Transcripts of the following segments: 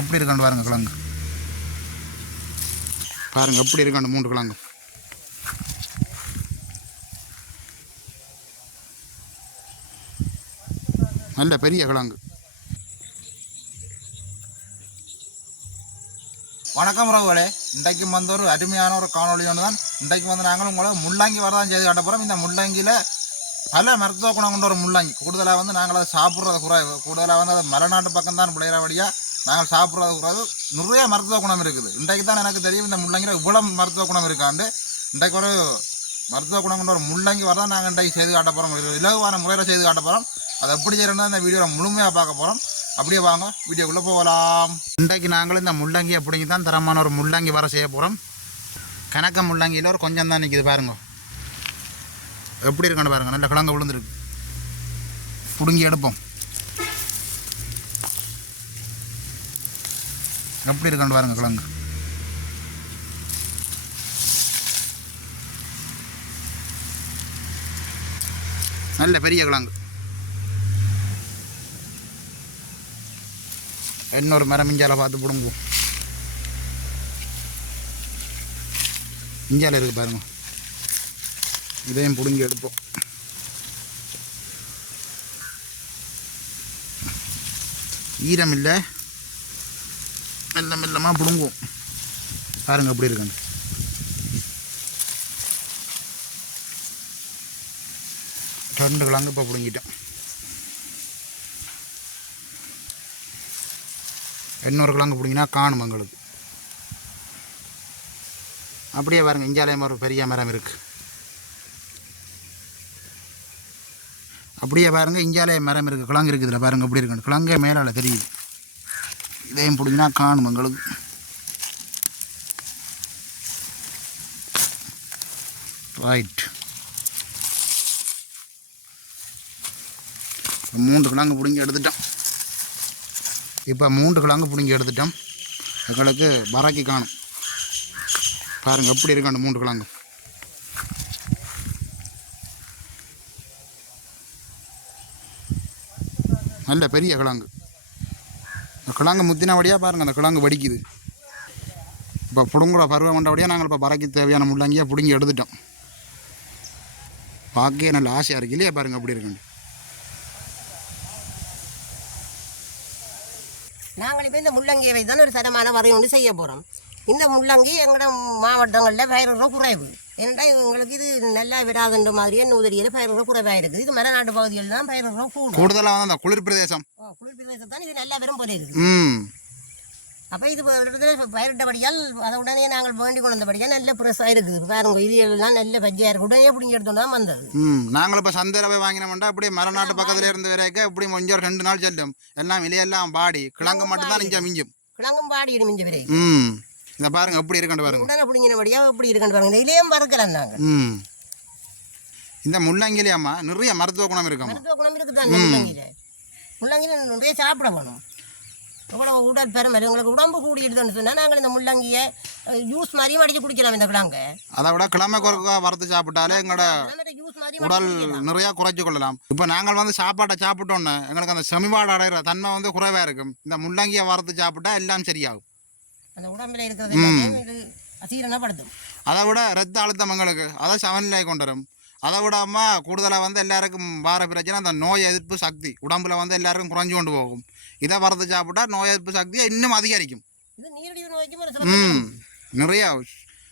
எப்படி இருக்காண்டு பாருங்கள் கிழங்கு. பாருங்கள் எப்படி இருக்காண்டு 3 கிழங்கு. நல்ல பெரிய கிழங்கு. வணக்கம் உறவுகளே, இன்றைக்கும் வந்து ஒரு அருமையான ஒரு காணொலி ஒன்று தான். இன்றைக்கு வந்து நாங்கள் உங்களை முள்ளங்கி வரதான் செய்து காட்ட போகிறோம். இந்த முள்ளங்கியில் பல மருத்துவ குணம் கொண்ட ஒரு முள்ளங்கி. கூடுதலாக வந்து நாங்கள் அதை சாப்பிட்றது குறைவு. கூடுதலாக வந்து அது மலைநாட்டு பக்கம் தான் விளையிறபடியாக நாங்கள் சாப்பிட்றது குறைவு. நிறைய மருத்துவ குணம் இருக்குது. இன்றைக்கு தான் எனக்கு தெரியும் இந்த முள்ளங்கியில் இவ்வளோ மருத்துவ குணம் இருக்காண்டு. இன்றைக்கு ஒரு மருத்துவ குணம் கொண்ட ஒரு முள்ளங்கி வரதான் நாங்கள் இன்றைக்கு செய்து காட்ட போகிறோம். இலகுவான முறையில் செய்து காட்ட போகிறோம். அதை எப்படி செய்யறோம்னா இந்த வீடியோவில் முழுமையாக பார்க்க போகிறோம். அப்படியே வாங்க வீடியோக்குள்ளே போகலாம். இன்றைக்கு நாங்களும் இந்த முள்ளங்கி அப்படிங்க தான் தரமான ஒரு முள்ளங்கி வர செய்ய போகிறோம். கணக்க முள்ளங்கியில் ஒரு கொஞ்சம் தான் நிற்கிது பாருங்க. எப்படி இருக்குன்னு பாருங்கள். நல்ல கிழங்கு விழுந்துருக்கு. பிடுங்கி எடுப்போம். எப்படி இருக்குன்னு பாருங்கள் கிழங்கு. நல்ல பெரிய கிழங்கு. இன்னொரு மரம் இஞ்சால பார்த்து பிடுங்குவோம். இஞ்சால இருக்குது பாருங்க. இதையும் பிடுங்கி எடுப்போம். ஈரம் இல்லை, மெல்ல மெல்லமாக பிடுங்குவோம். பாருங்க அப்படி இருக்குன்னு. ரெண்டு கிழங்கு இப்போ பிடுங்கிட்டோம். இன்னொரு கிழங்கு பிடிங்கினா காணும் எங்களுக்கு. அப்படியே பாருங்கள் இஞ்சாலயம் ஒரு பெரிய மரம் இருக்குது. அப்படியே பாருங்கள் இஞ்சாலயம் மரம் இருக்குது. கிழங்கு இருக்குதுல பாருங்கள் எப்படி இருக்குன்னு. கிழங்கே மேலால் தெரியுது. இதையும் பிடிங்கினா காணும் எங்களுக்கு. ரைட். 3 கிழங்கு பிடிங்கி எடுத்துட்டோம். இப்போ 3 கிழங்கு பிடுங்கி எடுத்துட்டோம். எங்களுக்கு பறக்கி காணும். பாருங்கள் எப்படி இருக்கு அந்த 3 கிழங்கு. நல்ல பெரிய கிழங்கு. இந்த கிழங்கு முத்தினபடியாக பாருங்கள் அந்த கிழங்கு வடிக்குது. இப்போ பிடுங்குற பருவம் கொண்டபடியாக நாங்கள் இப்போ பறக்கி தேவையான முள்ளங்கியாக பிடுங்கி எடுத்துட்டோம். பார்க்கவே நல்ல ஆசையாக இருக்குது இல்லையா? பாருங்கள் எப்படி இருக்குன்னு. நாங்கள் இப்போ இந்த முள்ளங்கியை வைத்து தான் ஒரு தரமான வரை ஒன்று செய்ய போகிறோம். இந்த முள்ளங்கி எங்களோட மாவட்டங்களில் பயிரிடுற குறைவு. ஏன்னா எங்களுக்கு இது நல்லா விடாதுன்ற மாதிரியே நூதடியில் பயிரிடுற குறைவாக இருக்குது. இது மலைநாட்டு பகுதிகளில் தான் பயிரிடுற கூடுதலாக வந்து அந்த குளிர் பிரதேசம் தான் இது நல்லா வரும் போல இருக்குது. அப்போ இது பயிரிட்டபடியால் அதை உடனே நாங்கள் வேண்டி கொண்டு வந்தபடியாக நல்ல ஃப்ரெஷ்ஷாக இருக்குது. பாருங்க இது எல்லாம் நல்ல பஜ்ஜியாக இருக்குது. உடனே பிடிங்கி எடுத்தோம் தான் வந்தது. நாங்கள் இப்போ சந்தையில் போய் வாங்கினோம்னா அப்படியே மரநாட்டு பக்கத்தில் இருந்து வரைக்கும் இப்படி கொஞ்சம் 2 நாள் செல்லும். எல்லாம் இலையெல்லாம் பாடி கிழங்கு மட்டும்தான் இங்கே மிஞ்சும். கிழங்கும் பாடி மிஞ்ச விரை. இதை பாருங்க எப்படி இருக்குன்னு பாருங்க. உடனே பிடிங்கினபடியாக எப்படி இருக்குன்னு பாருங்க. இந்த இலையும் பறக்கலாம் நாங்கள். இந்த முள்ளங்கிலேயாம்மா நிறைய மருத்துவ குணம் இருக்கும். மருத்துவ குணம் இருக்குதான் முள்ளங்கியில். முள்ளங்கியில் நிறைய சாப்பிட வேணும். எவ்வளோ உடல் பெருமல் எங்களுக்கு உடம்பு கூடிடுதுன்னு சொன்னால் நாங்கள் இந்த முள்ளங்கியை ஜூஸ் மாதிரியும் அடித்து குடிக்கலாம். இந்த கிழங்க அதை விட கிழமை குறைக்க வறுத்து சாப்பிட்டாலே எங்களோட உடல் நிறையா குறைச்சி கொள்ளலாம். இப்போ நாங்கள் வந்து சாப்பாட்டை சாப்பிட்டோன்னு எங்களுக்கு அந்த செமிபாடு அடைகிற தன்மை வந்து குறைவாக இருக்கும். இந்த முள்ளங்கியை வறுத்து சாப்பிட்டா எல்லாம் சரியாகும். அந்த உடம்புல இருக்கிறது அசீரணப்படுத்தும். அதை விட ரத்த அழுத்தம் எங்களுக்கு அதை சமநிலை கொண்டு வரும். அதை விடாமல் கூடுதலாக வந்து எல்லாருக்கும் வார பிரச்சனை அந்த நோய் எதிர்ப்பு சக்தி உடம்புல வந்து எல்லாருக்கும் குறைஞ்சு கொண்டு போகும். இதை வறுத்து சாப்பிட்டா நோய் எதிர்ப்பு சக்தியை இன்னும் அதிகரிக்கும். நிறையா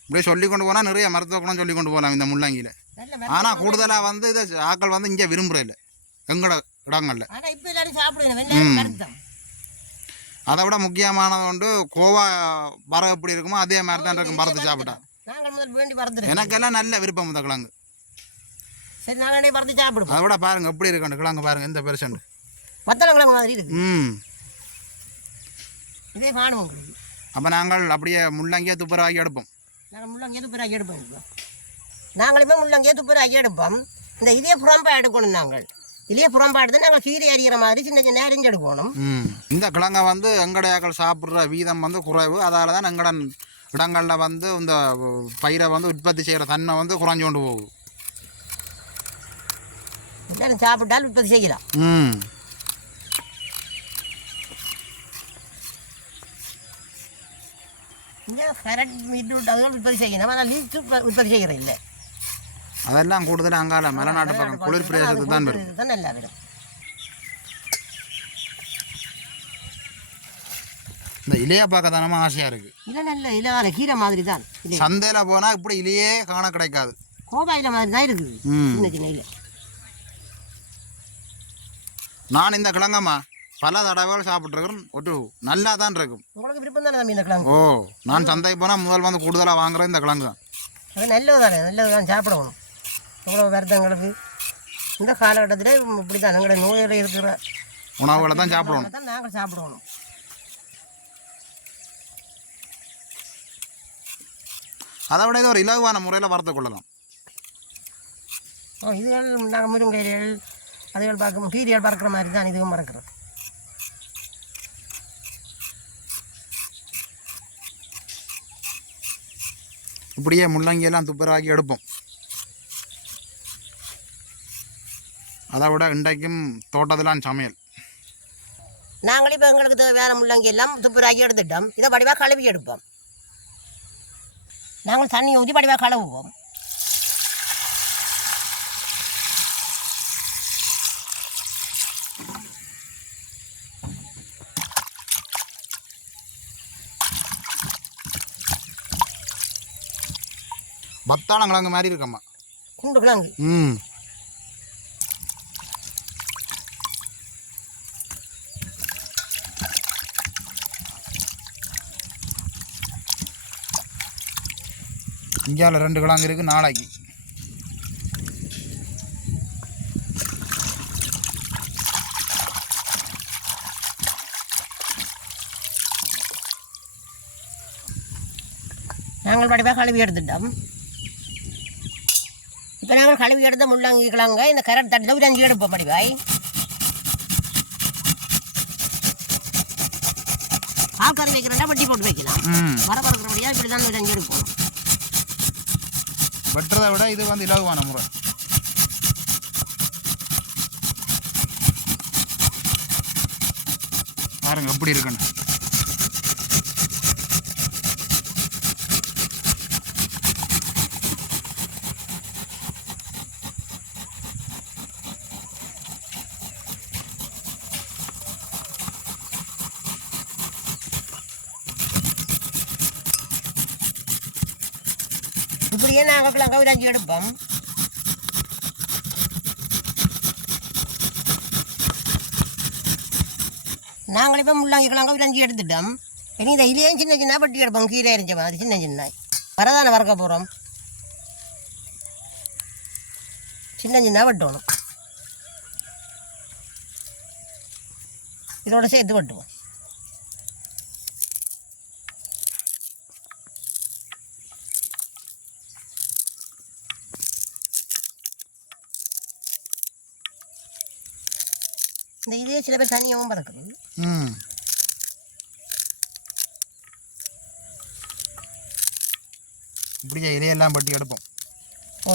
இப்படியே சொல்லி கொண்டு போனால் நிறைய மருத்துவ குணம் சொல்லி கொண்டு போகலாம் இந்த முள்ளங்கியில். ஆனால் கூடுதலாக வந்து இதை ஆக்கள் வந்து இங்கே விரும்புகிறதில்ல எங்களோட இடங்களில். அதை விட முக்கியமானது வந்து கோவா வர எப்படி இருக்குமோ அதே மாதிரி தான் இருக்கும் வறுத்து சாப்பிட்டா. எனக்கெல்லாம் நல்ல விருப்பம் இந்த கிழங்கு. அதை விட பாருங்க எப்படி இருக்கு அந்த கிழங்கு பாருங்க. இந்த பெருசண்டு அப்போ நாங்கள் அப்படியே முள்ளங்கியே துப்புராகி எடுப்போம். நாங்களுமே முள்ளங்கியே துப்புராகி எடுப்போம். இந்த இதே புறம்பா எடுக்கணும். நாங்கள் இதே புறம்பா எடுத்து நாங்கள் கீரை அறிகிற மாதிரி சின்ன சின்ன அரிஞ்சு எடுக்கணும். இந்த கிழங்கை வந்து எங்கடையாக்கள் சாப்பிட்ற வீதம் வந்து குறைவு. அதால தான் எங்கட இடங்களில் வந்து இந்த பயிரை வந்து உற்பத்தி செய்கிற தன்மை வந்து குறைஞ்சு கொண்டு போகுது. எல்லாரும் சாப்பிட்டால் உற்பத்தி செய்யலாம். இங்கே கரண்ட் மீட்டு அதுகள் உற்பத்தி செய்யணும் ஆனால் லீஸ்ட் உற்பத்தி செய்கிற இல்லை அதெல்லாம் கூடுதலாக அங்கால மலைநாட்டு பக்கம் குளிர் பிரதேசத்துக்கு தான் வரும் தான் நல்லா வரும் இந்த இலையை பார்க்க தானே ஆசையாக இருக்குது இல்லை நல்ல இலை கீரை மாதிரி தான் சந்தையில் போனால் இப்படி இலையே காண கிடைக்காது கோபாயில மாதிரி தான் இருக்குது சின்ன சின்ன இலை நான் இந்த கிழங்கம்மா பல தடவைகள் சாப்பிட்ருக்கிறேன் ஒரு நல்லா தான் இருக்கும் உங்களுக்கு விருப்பம் தானே தம்பி இந்த கிழங்கு ஓ நான் சந்தைக்கு போனால் முதல் வந்து கூடுதலாக வாங்குறேன் இந்த கிழங்கு தான் அது நல்லது தானே நல்லது தான் சாப்பிடணும் எவ்வளோ வருத்தங்களுக்கு இந்த காலகட்டத்தில் இப்படி தான் எங்களோட நோயில் இருக்கிற உணவுகளை தான் சாப்பிடணும் தான் நாங்கள் சாப்பிடணும் அதை விட இது ஒரு இலகுவான முறையில் வறுத்து கொள்ளலாம் இதுகள் நாங்கள் முருங்கைகள் அதுகள் பார்க்க கீரைகள் பறக்கிற மாதிரி தான் இதுவும் பறக்கிறோம் இப்படியே முள்ளங்கியெல்லாம் துப்புராக்கி எடுப்போம் அதை விட இன்றைக்கும் தோட்டத்திலாம் சமையல் நாங்களே இப்போ எங்களுக்கு வேறு முள்ளங்கி எல்லாம் துப்புராக்கி எடுத்துட்டோம் இதை படிவாக கழுவி எடுப்போம் நாங்கள் தண்ணி ஊற்றி படிவாக கழுவுவோம் பத்தாளம் கிழங்கு மாதிரி இருக்கம்மா குண்டு கிழங்கு இந்தியாவில் 2 கிழங்கு இருக்குது நாளைக்கு நாங்கள் படிவாக கழுவி எடுத்துட்டோம் இப்போ நாங்கள் கழுவி எடுத்த முள்ளங்கி கிழங்க இந்த கரண்ட் தட்டில் ஒரு 5 எடுப்போம் படிவாய் ஆக்கர் வைக்கிறதா வட்டி போட்டு வைக்கலாம் மரம் பறக்கிறபடியாக இப்படி தான் ஒரு 5 எடுப்போம் வெட்டுறதை விட இது வந்து இலகுவான முறை பாருங்க எப்படி இருக்குன்னு இப்படியே நாங்கள் கிழங்க ஒரு 5 எடுப்போம் நாங்கள் இப்போ முள்ளங்கி கிழங்க ஒரு 5 எடுத்துட்டோம் இனி இதை இலையும் சின்ன சின்ன பட்டி எடுப்போம் கீழே எரிஞ்ச மாதிரி சின்ன சின்ன வரதானே வறக்க போகிறோம் சின்ன சின்ன வெட்டணும் இதோட சேர்த்து வெட்டுவோம் இந்த இதே சில பேர் தனியாகவும் பறக்குது இப்படியே இலையெல்லாம் பட்டி எடுப்போம்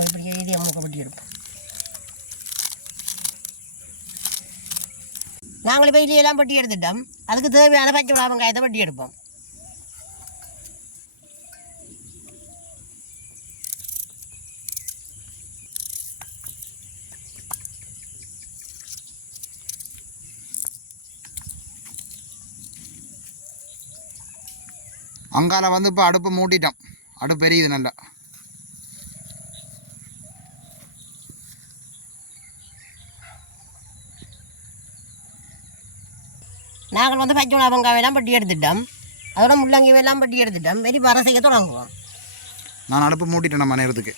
இப்படியே இலையை முழுக்க பட்டி எடுப்போம் நாங்கள் இப்போ இலையெல்லாம் பட்டி எடுத்துட்டோம் அதுக்கு தேவையான பச்சை மிளகாய் வெங்காயத்தை பட்டி எடுப்போம் அங்கால வந்து இப்போ அடுப்பு மூட்டிட்டோம் அடுப்பு பெரியுது நல்லா நாங்கள் வந்து பச்சை மிளகாய் வெங்காயெல்லாம் பட்டி எடுத்துட்டோம் அதோட முள்ளங்கி எல்லாம் பட்டி எடுத்துட்டோம் வெறி வர செய்ய தொடங்குவோம் நான் அடுப்பு மூட்டிட்டேன் நம்ம நேரத்துக்கு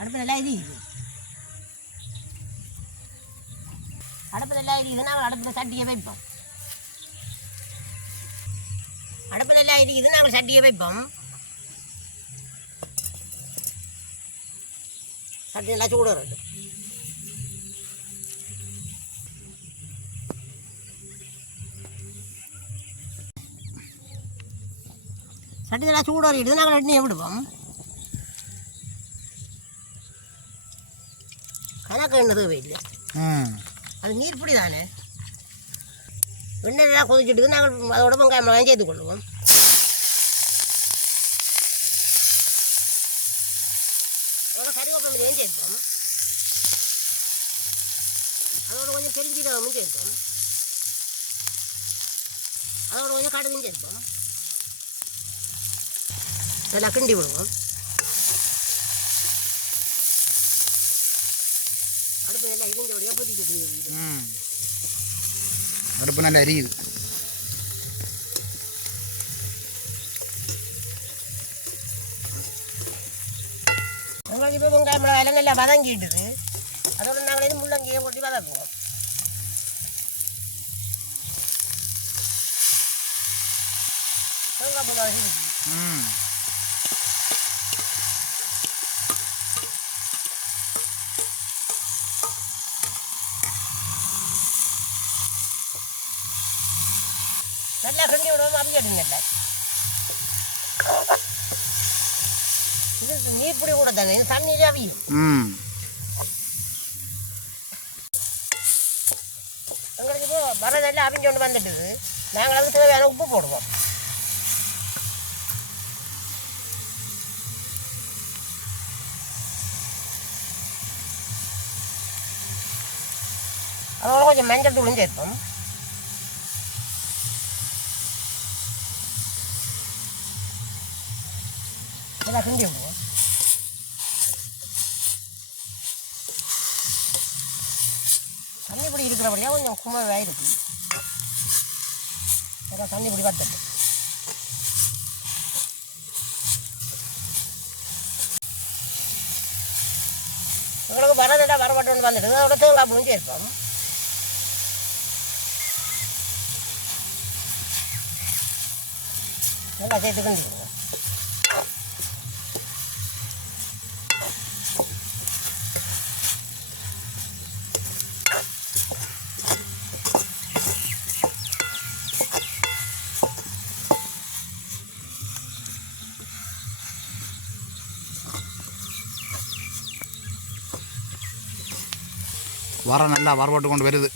அடுப்பு நல்லா எரியுது நாங்கள் அடுப்பில் சட்டியை வைப்போம் அடுப்பு நல்லா எரியுது நாங்கள் சட்டியை வைப்போம் சட்டி நல்லா சூடு வரட்டும் சட்டி நல்லா சூடு வரையிடுது நாங்கள் எண்ணெயை விடுவோம் கணக்கு எண்ணெய் தேவையில்லை அது நீர் பிடி தானே எண்ணெய் நல்லா கொதிச்சுட்டு நாங்கள் அதோட வெங்காயம் சேர்த்து கொள்வோம் கருவேப்பிலையும் சேர்ப்போம். அதோட கொஞ்சம் பெருஞ்சீரகமும் சேர்ப்போம். அதோட கொஞ்சம் கடுகும் சேர்ப்போம். நல்லா கிண்டி விடுவோம். அடுப்பு நல்லா இடிஞ்சபடியாக பொதிக்கிட்டு அடுப்பு நல்லா எரியுது. உங்களுக்கு இப்போ வெங்காயம் மிளகாயெல்லாம் நல்லா வதங்கிட்டுது. அதோட நாங்கள் இது முள்ளங்கியை கொட்டி வதக்குவோம். தேங்காய் பூ நல்லா கிண்டி விடுவோம். அவிஞ்சிடுங்க. இது நீர் பிடி கூட தானே, தண்ணீரே அவியும். எங்களுக்கு இப்போ வரதெல்லாம் அவிஞ்சு கொண்டு வந்துட்டுது. நாங்கள் அதுக்கு தேவையான உப்பு போடுவோம். அதோட கொஞ்சம் மஞ்சள் தூளும் சேர்ப்போம். நல்லா கிண்டி விடுவோம். தண்ணி பிடி இருக்கிறபடியாக கொஞ்சம் குமவாக இருக்குது. தண்ணி பிடி பார்த்துட்டு உங்களுக்கு வரதா வரப்பட்டு வந்துடுது. அதோட தேங்காய் பூவும் சேர்ப்போம். நல்லா சேர்த்து கிண்டி விடுவோம். வர நல்லா வரவட்டு கொண்டு வருது.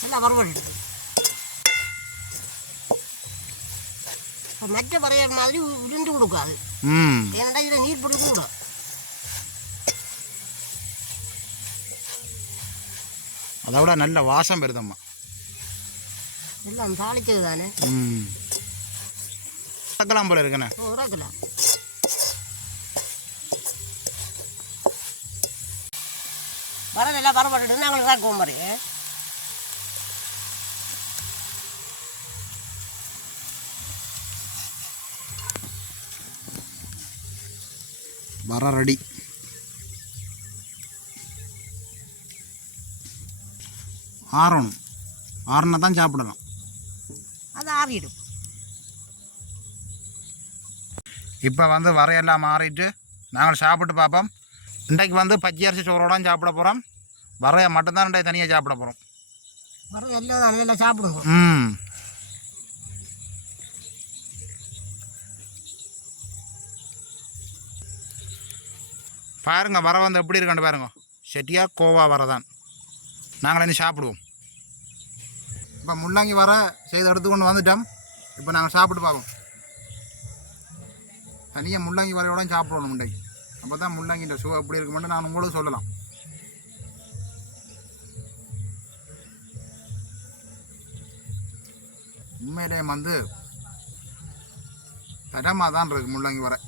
நல்லா வரவட்டு மற்ற வரைய மாதிரி உருண்டு கொடுக்காது. ஏன்னா இதில் நீர் பிடி கூட. அதை விட நல்ல வாசம் வருதம்மா. எல்லாம் தாளிச்சது தானே. இறக்கலாம் போல இருக்குண்ணே. இறக்கலாம். வரதெல்லாம் வரப்பட்டு நாங்கள் இறக்குவோம் மாதிரி. வர ரெடி. ஆறணும். ஆறுனா தான் சாப்பிடலாம். அது ஆறிடும். இப்போ வந்து வரையெல்லாம் மாறிட்டு நாங்கள் சாப்பிட்டு பார்ப்போம். இன்றைக்கு வந்து பச்சை அரிசி சோறோட சாப்பிட போகிறோம். வரைய மட்டும்தான் இன்றைக்கு தனியாக சாப்பிட போகிறோம். வர எல்லாம் நல்லா சாப்பிடுவோம். பாருங்க வர வந்து எப்படி இருக்கான்னு பாருங்க. செட்டியாக கோவா வரதான் நாங்கள் இனி சாப்பிடுவோம். இப்போ முள்ளங்கி வர செய்து எடுத்துக்கொண்டு வந்துட்டோம். இப்போ நாங்கள் சாப்பிட்டு பார்ப்போம். தனியாக முள்ளங்கி வரையோட சாப்பிடணும் இன்றைக்கு. அப்போ தான் முள்ளங்கின்ற சுவை எப்படி இருக்குமென்று நான் உங்களுக்கு சொல்லலாம். உண்மையிலே வந்து தரமாக தான் இருக்குது முள்ளங்கி வர.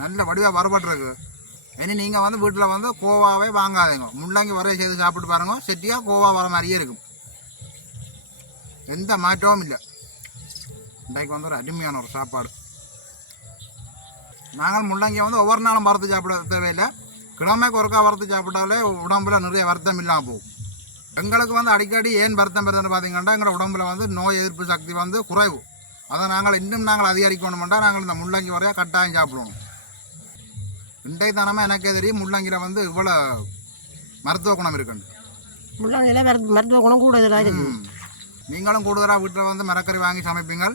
நல்ல வடிவாக வரப்பட்டுருக்கு. இனி நீங்கள் வந்து வீட்டில் வந்து கோவாவே வாங்காதீங்க. முள்ளங்கி வரைய செய்து சாப்பிட்டு பாருங்க. செட்டியாக கோவா வர மாதிரியே இருக்கும். எந்த மாற்றமும் இல்லை. இன்றைக்கு வந்து ஒரு அருமையான ஒரு சாப்பாடு. நாங்கள் முள்ளங்கியை வந்து ஒவ்வொரு நாளும் வறுத்து சாப்பிட தேவையில்லை. கிழமைக்கு ஒருக்கா வறுத்து சாப்பிட்டாலே உடம்புல நிறைய வருத்தம் இல்லாமல் போகும். எங்களுக்கு வந்து அடிக்கடி ஏன் வருத்தம் வருதுன்னு பார்த்தீங்கன்னா எங்களோட உடம்புல வந்து நோய் எதிர்ப்பு சக்தி வந்து குறைவு. அதை நாங்கள் அதிகரிக்கணுமெண்டா நாங்கள் இந்த முள்ளங்கி வரையா கட்டாயம் சாப்பிடணும். இன்றைய தானமாக எனக்கே தெரியும் முள்ளங்கியில் வந்து இவ்வளோ மருத்துவ குணம் இருக்குன்னு. முள்ளங்கியில் மருத்துவ குணம் கூடுதலாக இருக்கு. நீங்களும் கூடுதலாக வீட்டில் வந்து மரக்கறி வாங்கி சமைப்பீங்க.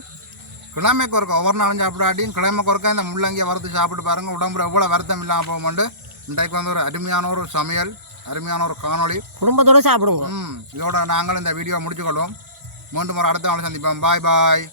கிழமைக்கு ஒருக்கா ஒவ்வொரு நாளும் சாப்பிடாட்டியும் கிழமைக்கு ஒருக்கா இந்த முள்ளங்கியை வறுத்து சாப்பிட்டு பாருங்கள். உடம்புல எவ்வளோ வருத்தம் இல்லாமல் போகும்போது இன்றைக்கு வந்து ஒரு அருமையான ஒரு சமையல், அருமையான ஒரு காணொளி. குடும்பத்தோடு சாப்பிடுவோம். இதோட நாங்களும் இந்த வீடியோ முடிச்சுக்கொள்வோம். மீண்டும் ஒரு அடுத்த நாள் சந்திப்போம். பாய் பாய்.